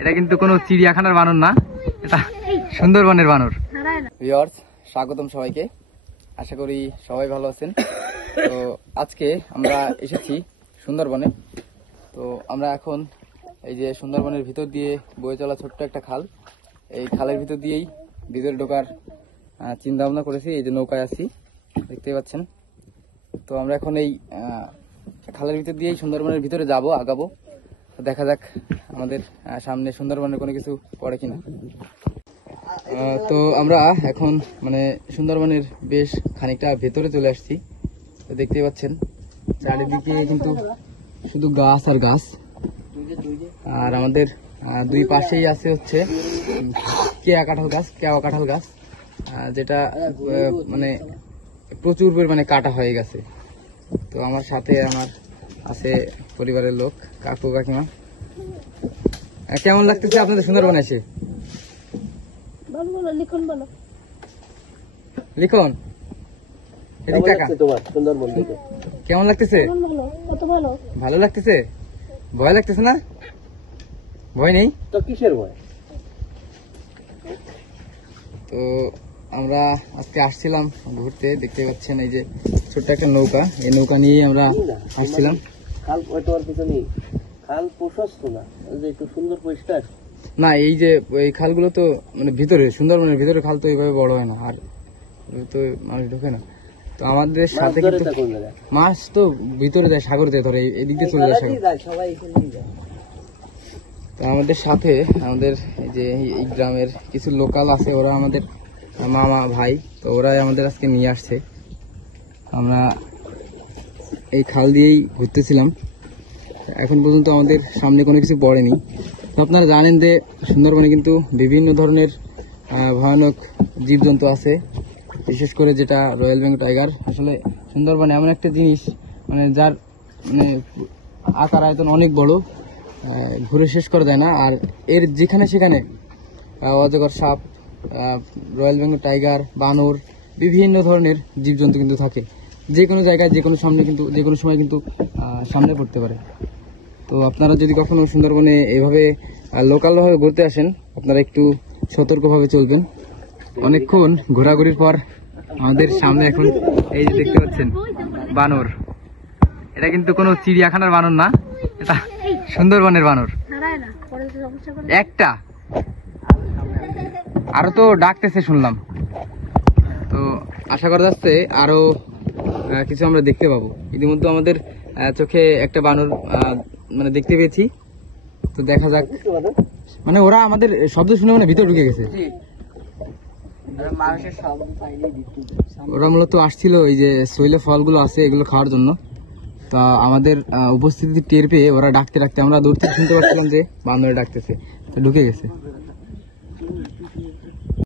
এটা কিন্তু কোনো চিড়িয়াখানার বানর না, এটা সুন্দরবনের বানর। ভিউয়ার্স, স্বাগতম সবাইকে, আশা করি সবাই ভালো আছেন। তো আজকে আমরা এসেছি সুন্দরবনে। তো আমরা এখন এই যে সুন্দরবনের ভিতর দিয়ে বয়ে চলা ছোট্ট একটা খাল, এই খালের ভিতর দিয়েই ভিতরে ঢোকার চিন্তা ভাবনা করেছি। এই যে নৌকায় আছি, দেখতে পাচ্ছেন। তো আমরা এখন এই খালের ভিতর দিয়েই সুন্দরবনের ভিতরে আগাবো। দেখা যাক আমাদের সামনে সুন্দরবনের কোনো কিছু পড়ে কিনা। তো আমরা এখন সুন্দরবনের বেশ খানিকটা ভেতরে চলে আসছি। তো দেখতে পাচ্ছেন চারিদিকে কিন্তু শুধু গাছ আর গাছ, আর আমাদের দুই পাশেই আছে হচ্ছে কেওয়া কাঁঠাল গাছ, যেটা প্রচুর পরিমাণে কাটা হয়ে গেছে। তো আমার সাথে আমার আছে পরিবারের লোক, কাকু কাকিমা। কেমন লাগতেছে আপনাদের সুন্দরবনে এসে? লিখন কেমন লাগতেছে? ভালো লাগতেছে? ভয় লাগতেছে না? ভয় নেই তো? কিসের ভয়? তো আমরা আজকে আসছিলাম ঘুরতে, দেখতে পাচ্ছেন এই যে ছোট্ট একটা নৌকা, এই নৌকা নিয়ে আমরা আসছিলাম। না, এই যে এই খালগুলো তো ভিতরে, সুন্দরবনের ভিতরে খাল তো এইভাবে বড় হয় না, আর তো মানুষ ঢোকে না। তো আমাদের সাথে মাছ তো ভিতরে যায়, সাগরে ধরে এদিক দিয়ে চলে যায় সাগর। তো আমাদের সাথে আমাদের এই যে এই গ্রামের কিছু লোকাল আছে, ওরা আমাদের মামা ভাই, তো ওরাই আমাদের আজকে নিয়ে আসছে। আমরা এই খাল দিয়েই ঘুরতেছিলাম, এখন পর্যন্ত আমাদের সামনে কোনো কিছু পড়েনি। তো আপনারা জানেন যে সুন্দরবনে কিন্তু বিভিন্ন ধরনের ভয়ানক জীবজন্তু আছে, বিশেষ করে যেটা রয়্যাল বেঙ্গল টাইগার। আসলে সুন্দরবনে এমন একটা জিনিস যার আকার আয়তন অনেক বড়, ঘুরে শেষ করা যায় না। আর এর যেখানে সেখানে অজগর সাপ, রয়্যাল বেঙ্গল টাইগার, বানর, বিভিন্ন ধরনের জীবজন্তু কিন্তু থাকে। যে কোনো জায়গায় যে কোনো সময় কিন্তু সামনে পড়তে পারে। তো আপনারা যদি কখনো সুন্দরবনে এভাবে লোকালভাবে ঘুরতে আসেন, আপনারা একটু সতর্কভাবে চলবেন। অনেকক্ষণ ঘোরাঘুরির পর আমাদের সামনে এখন এই যে দেখতে পাচ্ছেন বানর। এটা কিন্তু কোনো চিড়িয়াখানার বানর না, এটা সুন্দরবনের বানর। একটা আরো তো ডাকতেছে শুনলাম, তো আশা করা যাচ্ছে আরো কিছু আমরা দেখতে পাবো। ইতিমধ্যে আমাদের চোখে একটা বানর দেখতে পেয়েছি। তো দেখা যাক, ওরা আমাদের শব্দ শুনে ভিতরে ঢুকে গেছে। ওরা মূলত আসছিল এই যে শৈলে ফলগুলো আছে এগুলো খাওয়ার জন্য। তা আমাদের উপস্থিতি টের পেয়ে ওরা ডাকতে আমরা দূর থেকে শুনতে পাচ্ছিলাম যে বানরে ডাকতেছে, তো ঢুকে গেছে।